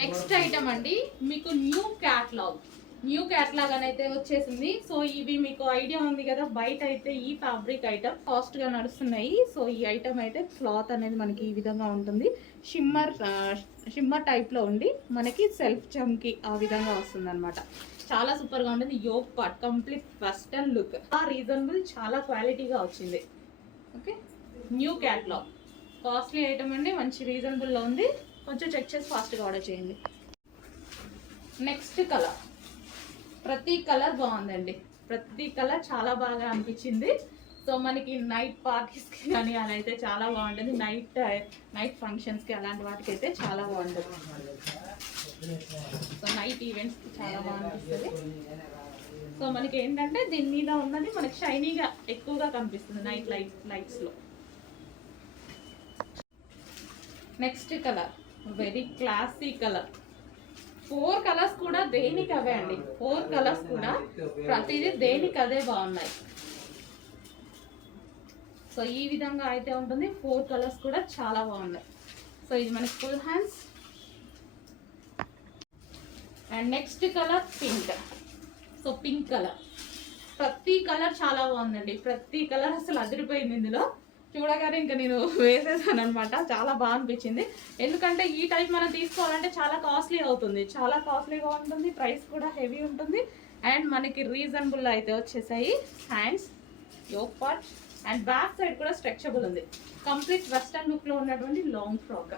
Next item అండి, మీకు new catalogue అని అయితే వచ్చేసింది. సో ఇవి మీకు ఐడియా ఉంది కదా, బయట అయితే ఈ ఫ్యాబ్రిక్ ఐటమ్ కాస్ట్ గా నడుస్తున్నాయి. సో ఈ ఐటమ్ అయితే క్లాత్ అనేది మనకి ఈ విధంగా ఉంటుంది. షిమ్మర్ టైప్ లో ఉండి మనకి సెల్ఫ్ చమ్కి ఆ విధంగా వస్తుంది అనమాట. చాలా సూపర్ గా ఉంటుంది. Yoke part complete western look, reasonable, చాలా క్వాలిటీగా వచ్చింది. Okay, new catalogue costly item అండి, మంచి రీజనబుల్ లో ఉంది. కొంచెం చెక్ చేసి ఫాస్ట్గా ఆర్డర్ చేయండి. నెక్స్ట్ కలర్, ప్రతి కలర్ బాగుందండి, ప్రతి కలర్ చాలా బాగా అనిపించింది. సో మనకి నైట్ పార్టీస్కి కానీ అలా అయితే చాలా బాగుంటుంది. నైట్ ఫంక్షన్స్కి అలాంటి వాటికి అయితే చాలా బాగుంటుంది. సో నైట్ ఈవెంట్స్కి చాలా బాగా అనిపిస్తుంది. సో మనకి ఏంటంటే దీని మీద ఉన్నది మనకి షైనీగా ఎక్కువగా కనిపిస్తుంది నైట్ లైట్స్లో. Next colour very classy colour. 4 colours కూడా దేనికి అవే అండి, 4 కలర్స్ కూడా ప్రతిదీ దేనికి అదే బాగున్నాయి. సో ఈ విధంగా అయితే ఉంటుంది. 4 కలర్స్ కూడా చాలా బాగున్నాయి. సో ఇది మనకి full hands. And next colour pink. So pink colour, ప్రతి కలర్ చాలా బాగుందండి, ప్రతి కలర్ అసలు అదిరిపోయింది. ఇందులో చూడగానే ఇంకా నేను వేసేసాను అనమాట. చాలా బాగా అనిపించింది. ఎందుకంటే ఈ టైప్ మనం తీసుకోవాలంటే చాలా కాస్ట్లీ అవుతుంది, చాలా కాస్ట్లీగా ఉంటుంది, ప్రైస్ కూడా హెవీ ఉంటుంది. అండ్ మనకి రీజనబుల్ అయితే వచ్చేసాయి. Hands, yoke part and back side కూడా స్ట్రెచబుల్ ఉంది. కంప్లీట్ వెస్టర్న్ లుక్ లో ఉన్నటువంటి లాంగ్ ఫ్రాక్.